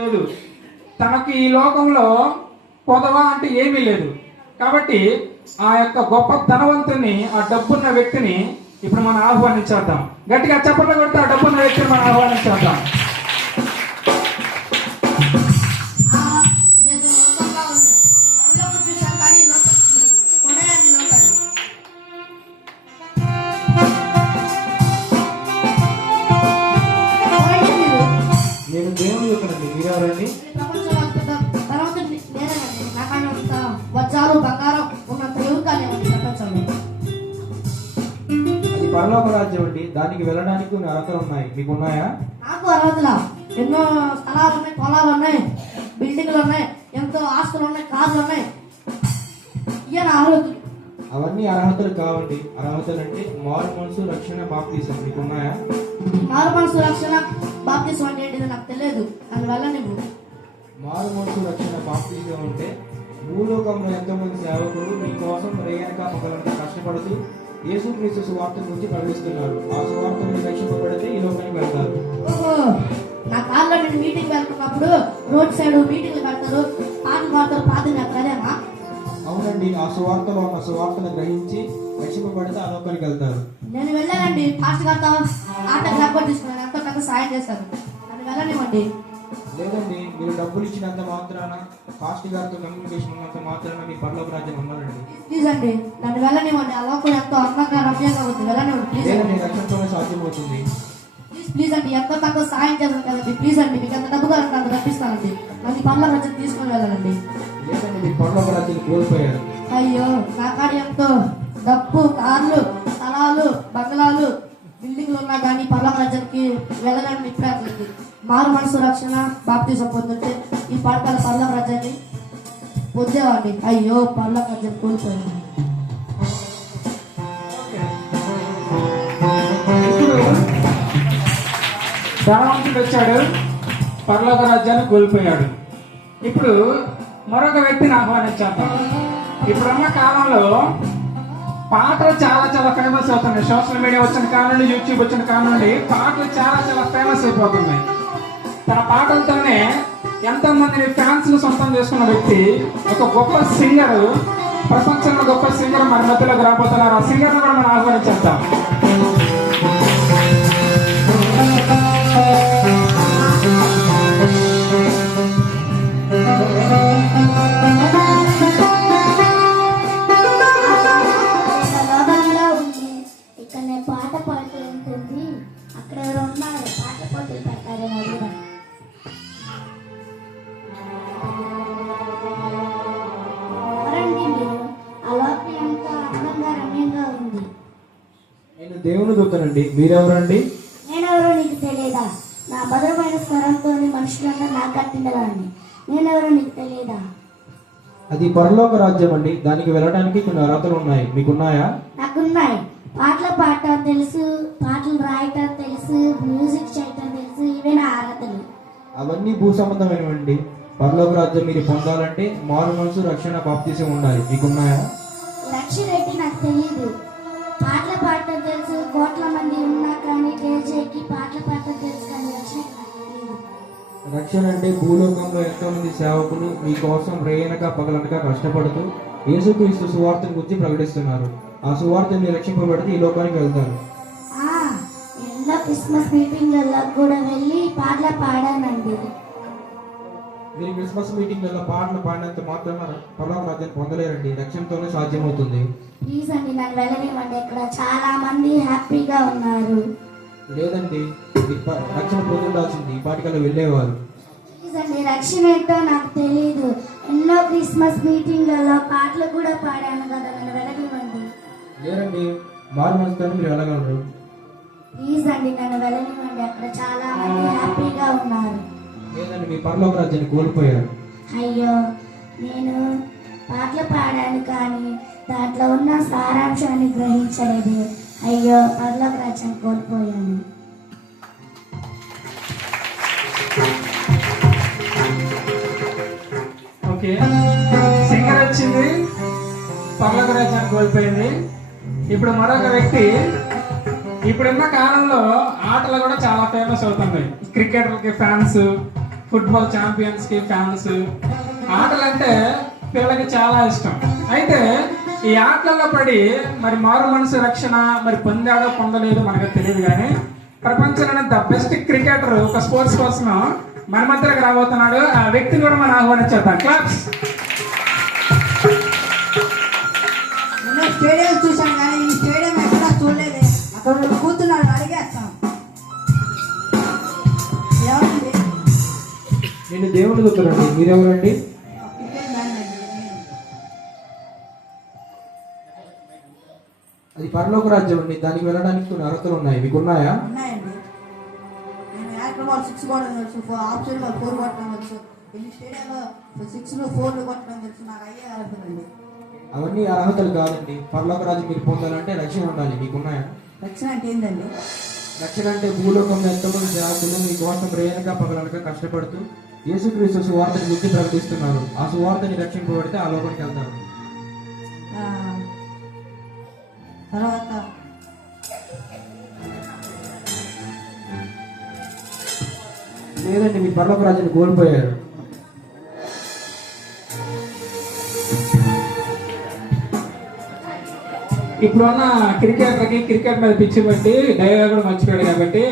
లేదు, తనకి ఈ లోకంలో పొదవ అంటే ఏమీ లేదు. కాబట్టి ఆ యొక్క గొప్ప ధనవంతుని, ఆ డబ్బున్న వ్యక్తిని ఇప్పుడు మనం ఆహ్వానించేద్దాం. గట్టిగా చప్పట్లు కొడితే ఆ డబ్బున్న వ్యక్తిని మనం ఆహ్వానించేద్దాం. నేను దేవుని యొక్కనండి, మీరెవరండి? వజ్రాలు బంగారం ఉన్నంత ఎవరికాలేమండి ప్రపంచంలో. అది పరలోక రాజ్యం అండి, దానికి వెళ్ళడానికి కొన్ని అర్హతలు ఉన్నాయి. మీకు ఉన్నాయా? నాకు అర్హతలా? ఎన్నో స్థలాలు ఉన్నాయి, పొలాలు ఉన్నాయి, బిల్డింగ్లు ఉన్నాయి, ఎంతో ఆస్తులు ఉన్నాయి, కార్లు ఉన్నాయి. ఇయ్య నా అర్హతలు. అవన్నీ అర్హతలు కావండి. అర్హతలు అంటే మారు మనసు, రక్షణ, బాప్తీసం. మీకు ఉన్నాయా? మారు మనసు, రక్షణ, బాప్తిసం అంటే ఏంటిది నాకు తెలియదు. అందువల్ల నువ్వు మారు మనసు, రక్షణ, బాప్తీసం అంటే భూలోకంలో ఎంతో మంది సేవకులు మీకోసం రేయనక పగలనక కష్టపడుతూ యేసుక్రీస్తు సువార్తను గురించి ప్రకటిస్తున్నారు. ఆ సువార్తను రక్షింపబడితే ఈ లోకానికి వెళ్తారు. ఓహో, నా కార్లో నేను మీటింగ్ వెళ్తున్నప్పుడు రోడ్ సైడ్ మీటింగ్లు పెడతారు, పాటలు పాడతారు, ప్రార్థన చేస్తారేమా? అవునండి, ఆ సువార్తలో ఉన్న సువార్తను గ్రహించి రక్షింపబడితే ఆ లోకానికి వెళ్తారు. నేను వెళ్ళానండి, ఫాస్ట్ గారితో ఆట గ్రాఫర్ తీసుకున్నాను, ఎంతో పెద్ద సాయం చేశారు. నన్ను వెళ్ళనివ్వండి. లేదండి, మీరు డబ్బులు ఇచ్చినంత మాత్రాన, ఫాస్ట్ గారితో కమ్యూనికేషన్ ఉన్నంత మాత్రాన మీ పరలోక రాజ్యం ఉన్నారండి. ప్లీజ్ అండి, నన్ను వెళ్ళనివ్వండి. ఆ లోకం ఎంతో అందంగా రమ్యంగా ఉంది, వెళ్ళనివ్వండి ప్లీజ్. లేదండి, రక్షణతోనే సాధ్యమవుతుంది. ప్లీజ్ అండి, ఎంతో తక్కువ సాయం చేశాను కదండి. ప్లీజ్ అండి, మీకు ఎంత డబ్బు కావాలంటే అంత రప్పిస్తానండి. నన్ను పనుల రాజ్యం తీసుకొని వెళ్ళాలండి. లేదండి, మీరు పరలోక రాజ్యాన్ని కోల్పోయారు. అయ్యో, నా కాడ ఎంతో డబ్బు, కార్లు, స్థలాలు, బంగ్లాలు, బిల్డింగ్లు ఉన్నా కానీ పర్లోక రాజ్యానికి వెళ్ళడానికి ఇప్పుడే అట్లకి మారు మనసు, రక్షణ, బాప్తిజం పొందుంటే ఈ పాఠకాల పర్లోక రాజ్యాన్ని పొందేవాడిని. అయ్యో, పర్లోక రాజ్యం కోల్పోయాను. ఇప్పుడు ధనవంతుడు వచ్చాడు, పరలోక రాజ్యాన్ని కోల్పోయాడు. ఇప్పుడు మరొక వ్యక్తిని ఆహ్వానించేద్దాం. ఇప్పుడున్న కాలంలో పాటలు చాలా చాలా ఫేమస్ అవుతున్నాయి. సోషల్ మీడియా వచ్చిన కాలం నుండి, యూట్యూబ్ వచ్చిన కాలం నుండి పాటలు చాలా చాలా ఫేమస్ అయిపోతున్నాయి. తన పాటలతోనే ఎంతో మంది ఫ్యాన్స్ ను సొంతం చేసుకున్న వ్యక్తి, ఒక గొప్ప సింగర్, ప్రపంచంలో గొప్ప సింగర్ మన మధ్యలోకి రాబోతున్నారు. ఆ సింగర్ ను కూడా మనం ఆహ్వానించేద్దాం. పాట పాడుతూ ఉంటుంది. అక్కడ ఎవరు ఉన్నారు, పాట పోటీలు పెట్టారేమో కూడా. ఎవరండి మీరు? ఆ లోపల ఎంత అందంగా రమ్యంగా ఉంది. నేను దేవుని దూతనండి, మీరెవరండి? నేనెవరో నీకు తెలియదా? నా మధురమైన స్వరంతో మనుషులందరూ నాకు కట్టిండేవాడిని. నేనెవరో నీకు తెలియదా? అది పరలోక రాజ్యం అండి, దానికి వెళ్ళడానికి కొన్ని అర్హతలు ఉన్నాయి. మీకున్నాయా? నాకున్నాయి. పాటలు పాడటం తెలుసు, పాటలు రాయటం తెలుసు, మ్యూజిక్ చేయటం తెలుసు. ఇవే నా అర్హతలు. అవన్నీ భూ సంబంధమైనవండి. పరలోక రాజ్యం మీరు పొందాలంటే మారు మనసు, రక్షణ, బాప్తీసం ఉండాలి. మీకున్నాయా? రక్షణ ఏంటి నాకు తెలియదు. పాటలు పాడటం తెలుసు, కోట్ల మంది ఉన్నా కానీ కేజీకి పాటలు పాడటం తెలుసు, కానీ రక్షణ నాకు తెలియదు. రక్షణ అంటే భూలోకంలో ఎంతో మంది సేవకులు మీకోసం రేయనక పగలనక కష్టపడుతూ యేసుక్రీస్తు సువార్తను గురించి ప్రకటిస్తున్నారు. ఆ సువార్తని రక్షింపబడితే ఈ లోకానికి వెళ్తారు. ఎన్నో క్రిస్మస్ మీటింగ్లలో కూడా వెళ్ళి పాటలు పాడానండి. మీరు క్రిస్మస్ మీటింగ్లలో పాటలు పాడినంత మాత్రం పరలోక రాజ్యాన్ని పొందలేరండి, రక్షణతోనే సాధ్యమవుతుంది. ప్లీజ్ అండి, నన్ను వెళ్ళనివ్వండి. ఇక్కడ చాలా మంది హ్యాపీగా ఉన్నారు. లేదండి, రక్షణ పొందాల్సింది ఈ పాటికల్లో వెళ్ళేవారు. ప్లీజ్ అండి, రక్షణ ఏంటో నాకు తెలియదు. ఎన్నో క్రిస్మస్ మీటింగ్లలో పాటలు కూడా పాడాను కదా, నన్ను వెళ్ళనివ్వండి. లేదండి, మారు మనసుతోనే మీరు వెళ్ళగలరు. ప్లీజ్ అండి, నన్ను వెళ్ళనివ్వండి. అక్కడ చాలా మంది హ్యాపీగా ఉన్నారు. లేదండి, మీ పరలోక రాజ్యాన్ని కోల్పోయారు. అయ్యో, నేను పాటలు పాడాను కానీ దాంట్లో ఉన్న సారాంశాన్ని గ్రహించలేదు. అయ్యో, పరలోక రాజ్యాన్ని కోల్పోయాను. ఓకే, సింగర్ వచ్చింది, పరలోక రాజ్యాన్ని కోల్పోయింది. ఇప్పుడు మరొక వ్యక్తి, ఇప్పుడున్న కాలంలో ఆటలు కూడా చాలా ఫేమస్ అవుతున్నాయి. క్రికెటర్లకి ఫ్యాన్స్, ఫుట్బాల్ ఛాంపియన్స్ కి ఫ్యాన్స్. ఆటలంటే పిల్లలకి చాలా ఇష్టం. అయితే ఈ ఆటలలో పడి మరి మారు మనసు రక్షణ మరి పొందాడో పొందలేదో మనకు తెలియదు, కానీ ప్రపంచంలోనే ద బెస్ట్ క్రికెటర్ ఒక స్పోర్ట్స్ పర్సన్ మన మధ్యలోకి రాబోతున్నాడు. ఆ వ్యక్తిని కూడా మనం ఆహ్వానించేద్దాం. క్లాప్స్. నేను స్టేడియం చూశాను కానీ ఈ స్టేడియం ఎక్కడా చూడలేదే. అక్కడ ఉన్న కూర్చున్నాడు, అడిగేస్తాం. ఎవరండి? నేను దేవుని దొక్కునండి. మీరెవరండి? క్రికెట్ మ్యాన్ అండి. అది పరలోక రాజ్యం అండి. దానికి వెళ్ళడానికి కొన్ని అర్హతలు ఉన్నాయి. మీకు ఉన్నాయా? ఉన్నాయండి. నేను యాక్టర్ బాల్ 6 కొట్టడం తెలుసు, ఆప్షన్ బాల్ 4 కొట్టడం తెలుసు, ఈ స్టేడియంలో 6లు 4లు కొట్టడం తెలుసు. నాకు అయ్యే అర్థమండి. అవన్నీ అర్హతలు కాదండి. పరలోక రాజ్యం మీరు పొందాలంటే రక్షణ ఉండాలి. మీకు ఉన్నాయా? రక్షణ అంటే ఏంటండి? రక్షణ అంటే భూలోకంలో ఎంతోమంది సేవకులు మీకోసం ప్రేయనక పగలనక కష్టపడుతూ యేసుక్రీస్తు సువార్తని గురించి ప్రకటిస్తున్నారు. ఆ సువార్తని రక్షింపబడితే ఆ లోకానికి వెళ్తారు. ఆ, తర్వాత లేదండి, మీరు పరలోక రాజ్యాన్ని కోల్పోయారు. ఇప్పుడున్న క్రికెటర్కి క్రికెట్ మీద పిచ్చి బట్టి డైవర్ కూడా మర్చిపోయాడు కాబట్టి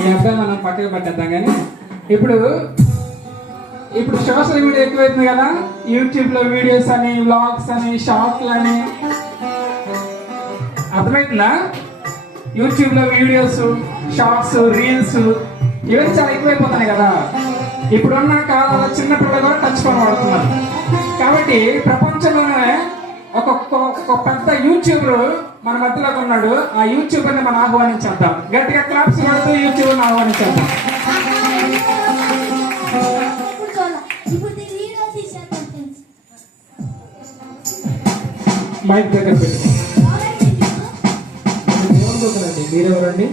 ఈ అబ్బాయి మనం పక్కకు పట్టేద్దాం. కానీ ఇప్పుడు సోషల్ మీడియా ఎక్కువైతుంది కదా. యూట్యూబ్ లో వీడియోస్ అని, వ్లాగ్స్ అని, షార్ట్లు అని, అర్థమవుతుందా? యూట్యూబ్ లో వీడియోస్, షార్ట్స్, రీల్స్ ఇవన్నీ చాలా ఎక్కువైపోతున్నాయి కదా. ఇప్పుడున్న కాలంలో చిన్న పిల్లలు కూడా టచ్ ఫోన్ వాడుతున్నారు. కాబట్టి ప్రపంచంలోనే ఒక పెద్ద యూట్యూబర్ మన మధ్యలోకి ఉన్నాడు. ఆ యూట్యూబర్ ని మనం ఆహ్వానించేద్దాం. గట్టిగా క్లాప్స్ పడుతూ యూట్యూబర్ ని ఆహ్వానించేద్దాం. ఇప్పుడు చూడాలి. ఇప్పుడు దీన్ని వీడియో తీసేద్దాం ఫ్రెండ్స్. మైక్ దగ్గర పెట్టి ఎవరండి మీరు? నేను దేవుని దొక్కునండి. మీరెవరండి?